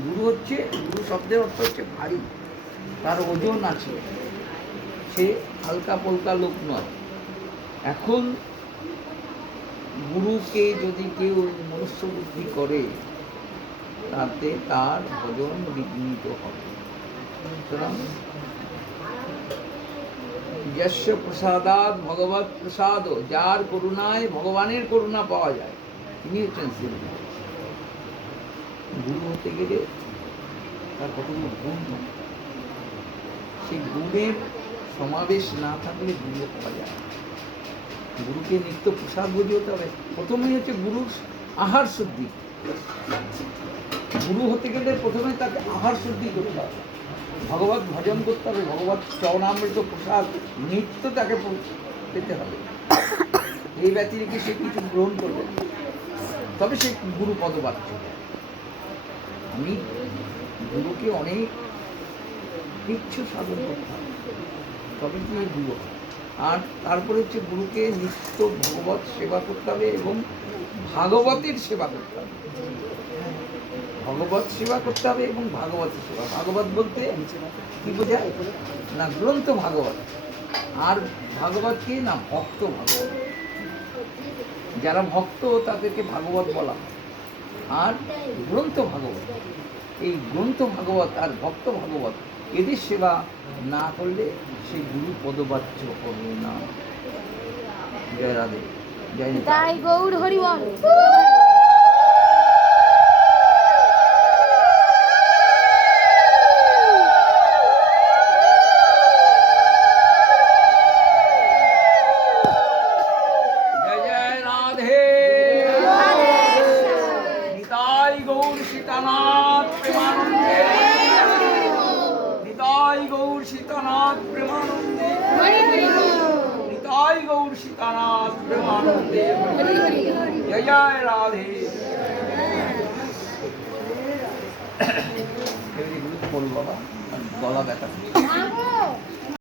গুরু হচ্ছে, গুরু শব্দের অর্থ হচ্ছে ভারী, তার ওজন আছে, সে হালকা পলকা লোক নয়। এখন গুরুকে যদি কেউ মনুষ্য বুদ্ধি করে তাতে তার ভজন বিঘ্নিত হবে। সুতরাং যস্য প্রসাদাৎ ভগবৎ প্রসাদ, যার করুণায় ভগবানের করুণা পাওয়া যায় তিনি হচ্ছেন শ্রীগুরু। গুরু হতে গেলে তার কতগুলো গুণ থাকে, সেই গুণের সমাবেশ না থাকলে গুরু পাওয়া যায়। গুরুকে নিত্য প্রসাদ বুঝি হতে হবে। প্রথমেই হচ্ছে গুরুর আহার শুদ্ধি। গুরু হতে গেলে প্রথমে তাকে আহার শুদ্ধি করতে হবে, ভগবত ভজন করতে হবে, ভগবত চরণামৃত প্রসাদ নিত্য তাকে পেতে হবে। এই ব্যতিরেকে সে কিছু গ্রহণ করবে না, তবে সে গুরু পদ পাচ্ছে। আমি গুরুকে অনেক কিছু সাধন করতে হবে, তবে কি গুরু। আর তারপরে হচ্ছে গুরুকে নিত্য ভগবত সেবা করতে হবে এবং ভাগবতের সেবা করতে হবে। ভগবত সেবা করতে হবে এবং ভাগবতের সেবা। ভাগবত বলতে কি বোঝায় না, গ্রন্থ ভাগবত। আর ভাগবত কি না, ভক্ত ভাগবত। যারা ভক্ত তাদেরকে ভাগবত বলা হয়। আর গ্রন্থ ভাগবত, এই গ্রন্থ ভাগবত আর ভক্ত ভাগবত এদের সেবা না করলে সে গুরু পদবাচ্য হবে না। জয় রাধে, জয় নিতাই গৌর হরি বল। সীতানাথ প্রেমানন্দে, নিতাই গৌর সীতানাথ প্রেমানন্দে, নিতাই গৌর সীতানাথ প্রেমানন্দে। জয় জয় রাধে। বল বাবা, গলা ব্যথা।